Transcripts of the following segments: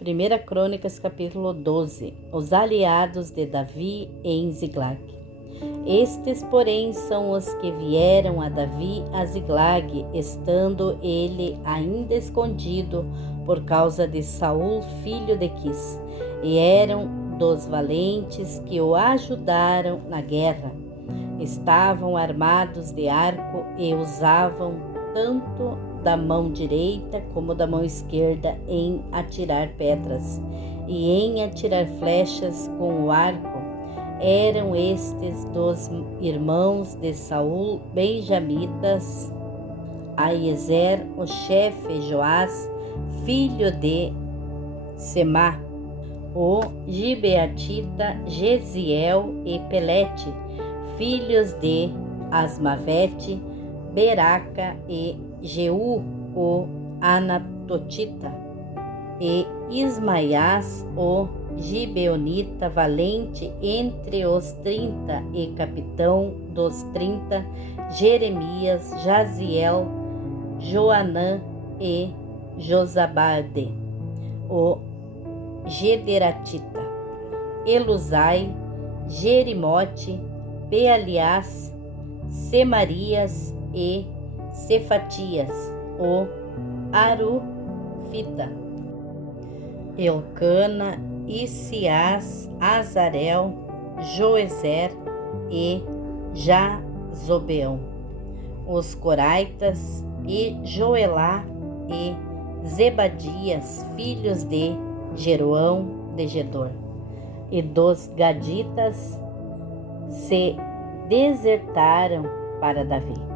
1 Crônicas, capítulo 12. Os aliados de Davi em Ziglag. Estes, porém, são os que vieram a Davi a Ziglag, estando ele ainda escondido por causa de Saul, filho de Quis, e eram dos valentes que o ajudaram na guerra. Estavam armados de arco e usavam tanto da mão direita como da mão esquerda em atirar pedras e em atirar flechas com o arco. Eram estes dos irmãos de Saul, benjamitas, Aiezer, o chefe, Joás, filho de Semá, o Gibeatita, Jeziel e Pelete, filhos de Asmavete, Beraca e Jeú, o Anatotita, e Ismaias, o Gibeonita, valente entre os 30 e capitão dos 30, Jeremias, Jaziel, Joanã e Josabade, o Gederatita, Elusai, Jerimote, Bealias, Semarias e Cefatias, o Arufita, Elcana, Isias, Azarel, Joezer e Jazobeão, os Coraitas, e Joelá e Zebadias, filhos de Jeroão de Gedor, e dos Gaditas se desertaram para Davi.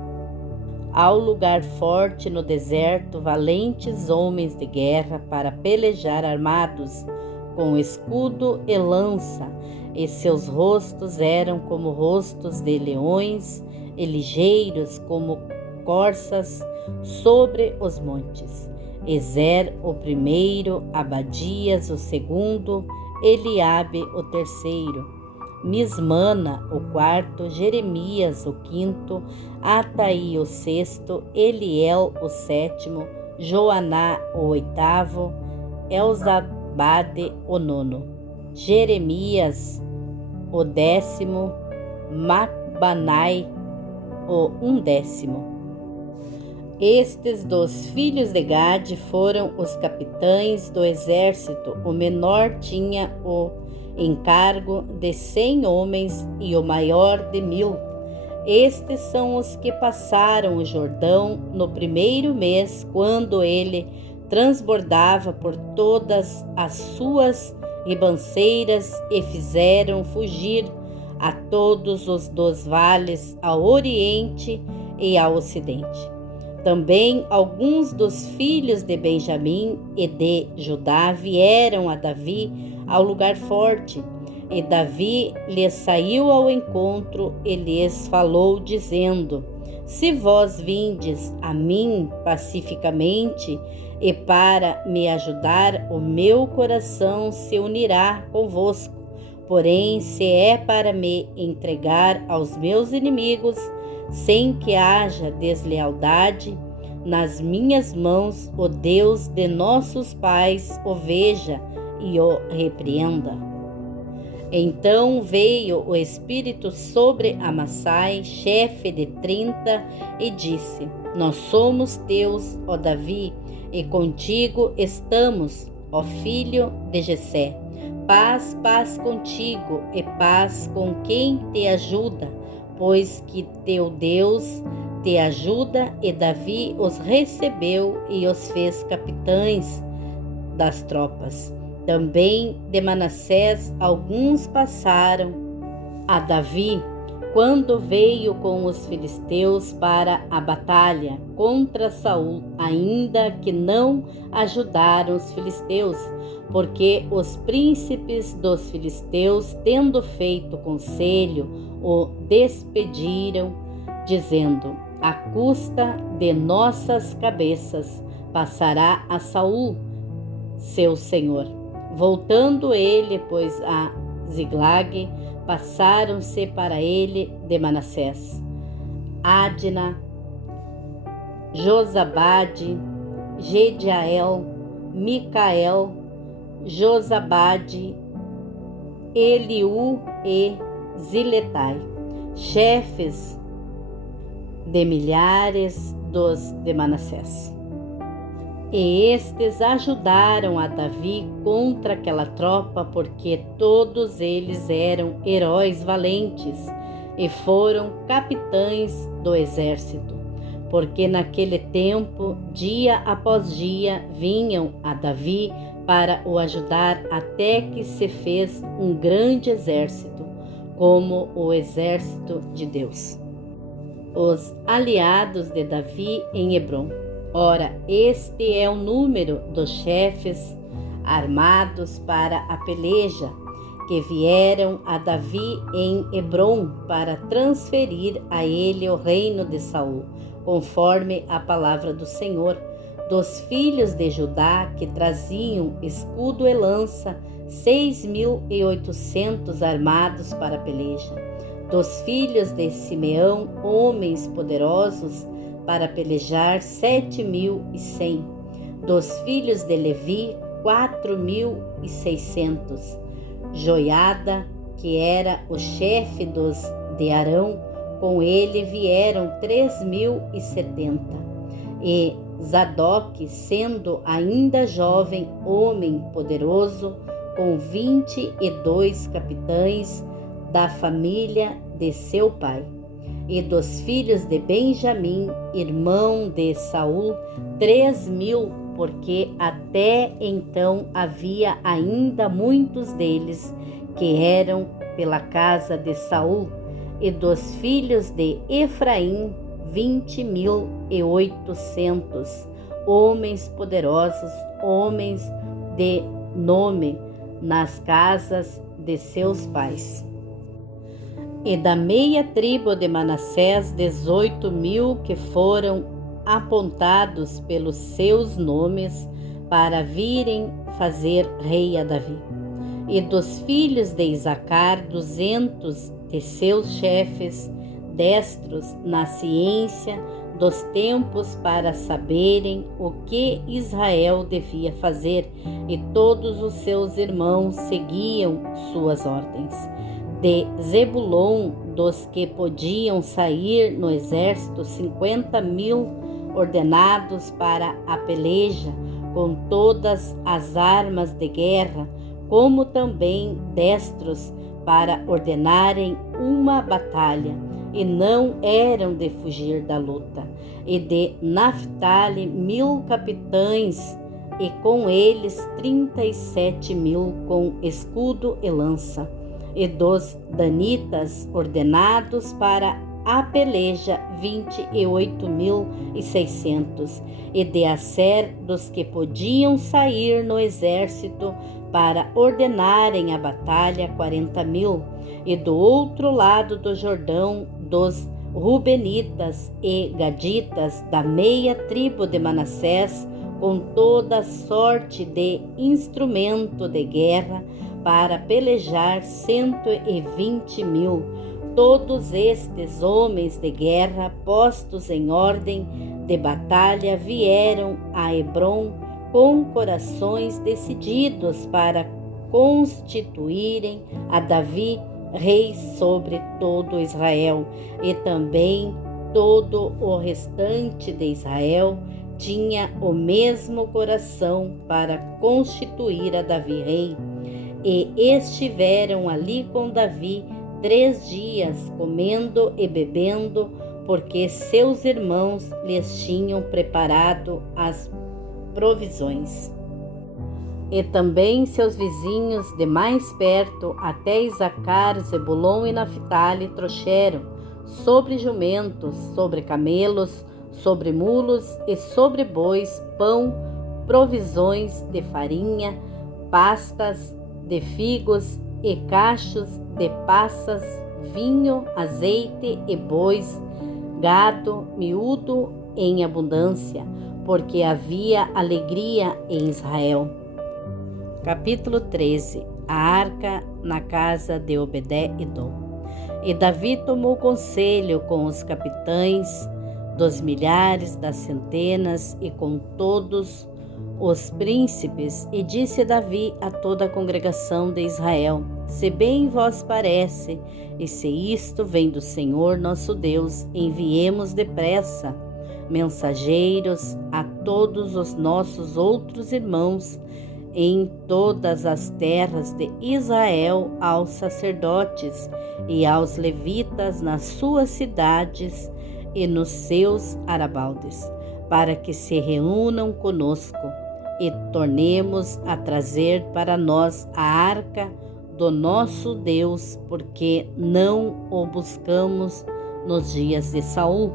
Ao lugar forte no deserto, valentes homens de guerra para pelejar armados, com escudo e lança, e seus rostos eram como rostos de leões, e ligeiros como corças sobre os montes. Ezer o primeiro, Abadias o segundo, Eliabe o terceiro, Mismana o quarto, Jeremias o quinto, Ataí o sexto, Eliel o sétimo, Joaná o oitavo, Elzabade o nono, Jeremias o décimo, Macbanai o undécimo. Estes dos filhos de Gade foram os capitães do exército. O menor tinha o encargo de 100 homens e o maior de 1000. Estes são os que passaram o Jordão no primeiro mês, quando ele transbordava por todas as suas ribanceiras, e fizeram fugir a todos os dos vales ao oriente e ao ocidente. Também alguns dos filhos de Benjamim e de Judá vieram a Davi ao lugar forte, e Davi lhes saiu ao encontro e lhes falou, dizendo: Se vós vindes a mim pacificamente e para me ajudar, o meu coração se unirá convosco. Porém, se é para me entregar aos meus inimigos, sem que haja deslealdade, nas minhas mãos, o Deus de nossos pais o veja e o repreenda. Então veio o Espírito sobre Amassai, chefe de 30, e disse: Nós somos teus, ó Davi, e contigo estamos, ó filho de Jessé. Paz, paz contigo, e paz com quem te ajuda, pois que teu Deus te ajuda. E Davi os recebeu e os fez capitães das tropas. Também de Manassés alguns passaram a Davi quando veio com os filisteus para a batalha contra Saul, ainda que não ajudaram os filisteus, porque os príncipes dos filisteus, tendo feito conselho, o despediram, dizendo: À custa de nossas cabeças passará a Saul, seu senhor. Voltando ele, pois, a Ziglag, passaram-se para ele de Manassés Adna, Josabade, Gediael, Micael, Josabade, Eliú e Ziletai, chefes de milhares dos de Manassés. E estes ajudaram a Davi contra aquela tropa, porque todos eles eram heróis valentes e foram capitães do exército. Porque naquele tempo, dia após dia, vinham a Davi para o ajudar, até que se fez um grande exército, como o exército de Deus. Os aliados de Davi em Hebrom. Ora, este é o número dos chefes armados para a peleja, que vieram a Davi em Hebrom para transferir a ele o reino de Saul, conforme a palavra do Senhor. Dos filhos de Judá, que traziam escudo e lança, 6.800 armados para a peleja. Dos filhos de Simeão, homens poderosos para pelejar, 7.100. Dos filhos de Levi, 4.600. Joiada, que era o chefe dos de Arão, com ele vieram 3.070. E Zadok, sendo ainda jovem, homem poderoso, com 22 capitães da família de seu pai. E dos filhos de Benjamim, irmão de Saul, 3.000, porque até então havia ainda muitos deles que eram pela casa de Saul. E dos filhos de Efraim, 20.800, homens poderosos, homens de nome, nas casas de seus pais. E da meia tribo de Manassés, 18.000 que foram apontados pelos seus nomes para virem fazer rei a Davi. E dos filhos de Isacar, 200 de seus chefes, destros na ciência dos tempos, para saberem o que Israel devia fazer, e todos os seus irmãos seguiam suas ordens. De Zebulon, dos que podiam sair no exército, 50.000 ordenados para a peleja, com todas as armas de guerra, como também destros para ordenarem uma batalha, e não eram de fugir da luta. E de Naphtali, 1.000 capitães, e com eles 37.000 com escudo e lança. E dos danitas, ordenados para a peleja, 28.600. E de Asser, dos que podiam sair no exército para ordenarem a batalha, 40.000. E do outro lado do Jordão, dos Rubenitas e Gaditas, da meia tribo de Manassés, com toda sorte de instrumento de guerra, para pelejar, 120.000. Todos estes homens de guerra, postos em ordem de batalha, vieram a Hebrom com corações decididos para constituírem a Davi rei sobre todo Israel. E também todo o restante de Israel tinha o mesmo coração para constituir a Davi rei. E estiveram ali com Davi 3 dias, comendo e bebendo, porque seus irmãos lhes tinham preparado as provisões. E também seus vizinhos de mais perto, até Isacar, Zebulon e Naphtali, trouxeram sobre jumentos, sobre camelos, sobre mulos e sobre bois, pão, provisões de farinha, pastas de figos e cachos de passas, vinho, azeite e bois, gado miúdo em abundância, porque havia alegria em Israel. Capítulo 13. A arca na casa de Obed-edom. E Davi tomou conselho com os capitães dos milhares, das centenas e com todos os príncipes, e disse Davi a toda a congregação de Israel: Se bem vos parece, e se isto vem do Senhor nosso Deus, enviemos depressa mensageiros a todos os nossos outros irmãos em todas as terras de Israel, aos sacerdotes e aos levitas nas suas cidades e nos seus arabaldes, para que se reúnam conosco e tornemos a trazer para nós a arca do nosso Deus, porque não o buscamos nos dias de Saul.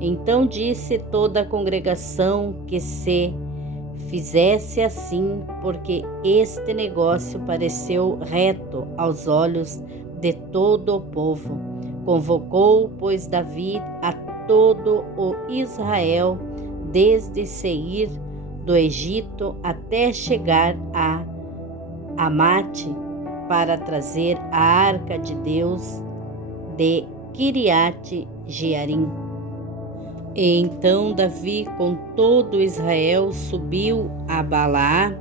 Então disse toda a congregação que se fizesse assim, porque este negócio pareceu reto aos olhos de todo o povo. Convocou, pois, Davi a todo o Israel, desde Seir do Egito até chegar a Amate, para trazer a arca de Deus de Quiriate Jearim. E então Davi com todo Israel subiu a Balaá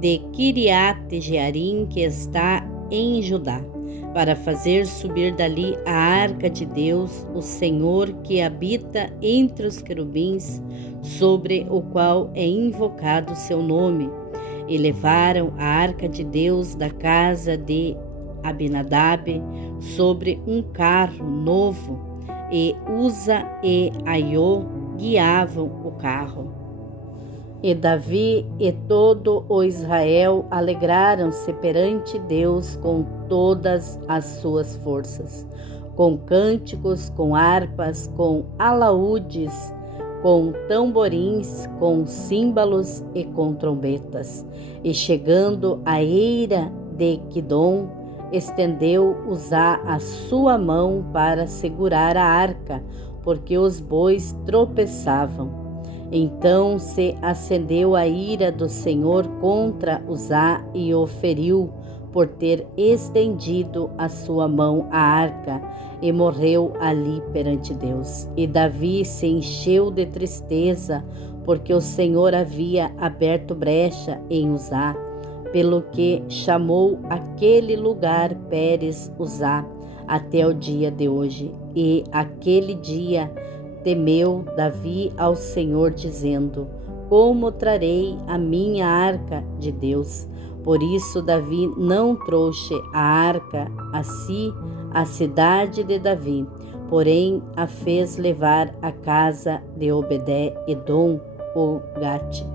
de Quiriate Jearim, que está em Judá, para fazer subir dali a arca de Deus, o Senhor que habita entre os querubins, sobre o qual é invocado seu nome. E levaram a arca de Deus da casa de Abinadab sobre um carro novo, e Uza e Aiô guiavam o carro. E Davi e todo o Israel alegraram-se perante Deus com todas as suas forças, com cânticos, com harpas, com alaúdes, com tamborins, com símbalos e com trombetas. E chegando à eira de Quidom, estendeu Uzá a sua mão para segurar a arca, porque os bois tropeçavam. Então se acendeu a ira do Senhor contra Uzá e o feriu, por ter estendido a sua mão à arca, e morreu ali perante Deus. E Davi se encheu de tristeza, porque o Senhor havia aberto brecha em Uzá, pelo que chamou aquele lugar Pérez Uzá até o dia de hoje. E aquele dia temeu Davi ao Senhor, dizendo: Como trarei a minha arca de Deus? Por isso Davi não trouxe a arca a si, a cidade de Davi, porém a fez levar à casa de Obed-edom, o Gate.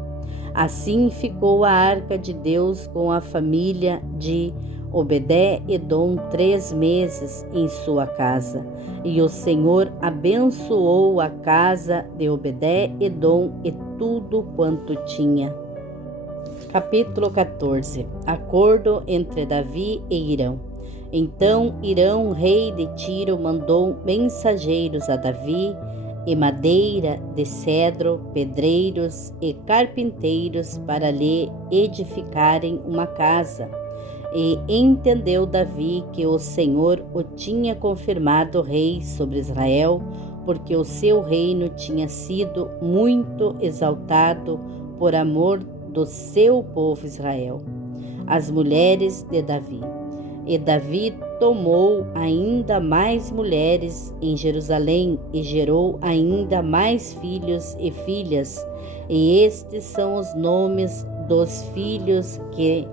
Assim ficou a arca de Deus com a família de Obed-edom 3 meses em sua casa. E o Senhor abençoou a casa de Obed-edom e tudo quanto tinha. Capítulo 14. Acordo entre Davi e Irão. Então Irão, rei de Tiro, mandou mensageiros a Davi, e madeira de cedro, pedreiros e carpinteiros para lhe edificarem uma casa. E entendeu Davi que o Senhor o tinha confirmado rei sobre Israel, porque o seu reino tinha sido muito exaltado por amor do seu povo Israel. As mulheres de Davi. E Davi tomou ainda mais mulheres em Jerusalém e gerou ainda mais filhos e filhas. E estes são os nomes dos filhos que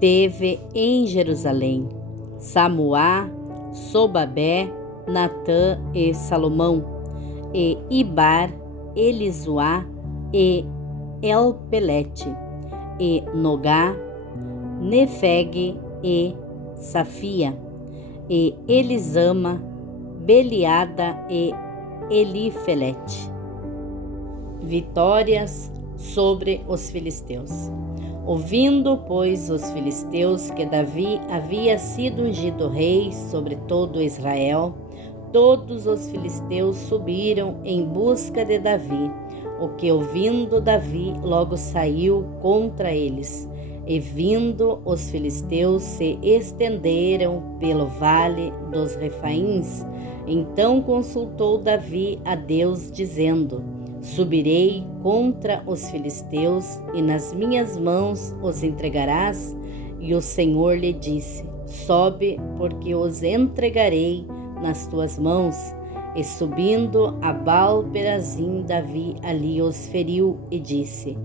teve em Jerusalém: Samuá, Sobabé, Natã e Salomão, e Ibar, Elisuá e Elpelete, e Nogá, Nefeg e Safia, e Elisama, Beliada e Elifelete. Vitórias sobre os filisteus. Ouvindo, pois, os filisteus que Davi havia sido ungido rei sobre todo Israel, todos os filisteus subiram em busca de Davi, o que, ouvindo Davi, logo saiu contra eles. E vindo os filisteus se estenderam pelo vale dos Refaíns. Então consultou Davi a Deus, dizendo: Subirei contra os filisteus e nas minhas mãos os entregarás? E o Senhor lhe disse: Sobe, porque os entregarei nas tuas mãos. E subindo a Baal-perazim, Davi ali os feriu e disse: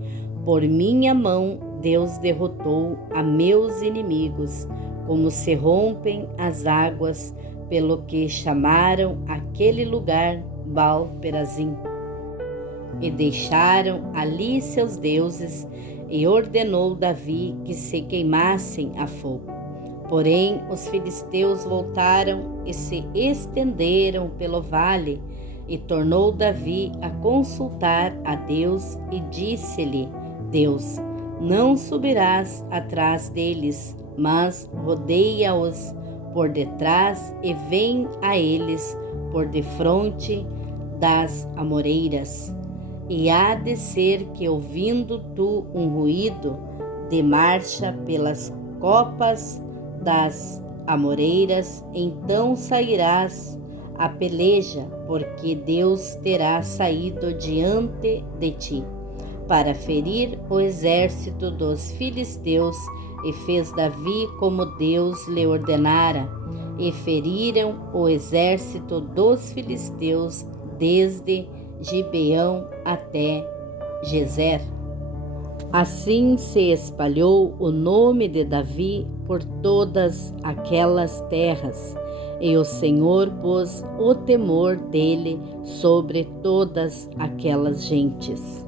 Por minha mão Deus derrotou a meus inimigos, como se rompem as águas, pelo que chamaram aquele lugar Baal-perazim. E deixaram ali seus deuses, e ordenou Davi que se queimassem a fogo. Porém, os filisteus voltaram e se estenderam pelo vale, e tornou Davi a consultar a Deus, e disse-lhe Deus: Não subirás atrás deles, mas rodeia-os por detrás e vem a eles por defronte das amoreiras. E há de ser que, ouvindo tu um ruído de marcha pelas copas das amoreiras, então sairás a peleja, porque Deus terá saído diante de ti para ferir o exército dos filisteus. E fez Davi como Deus lhe ordenara, e feriram o exército dos filisteus desde Gibeão até Gezer. Assim se espalhou o nome de Davi por todas aquelas terras, e o Senhor pôs o temor dele sobre todas aquelas gentes.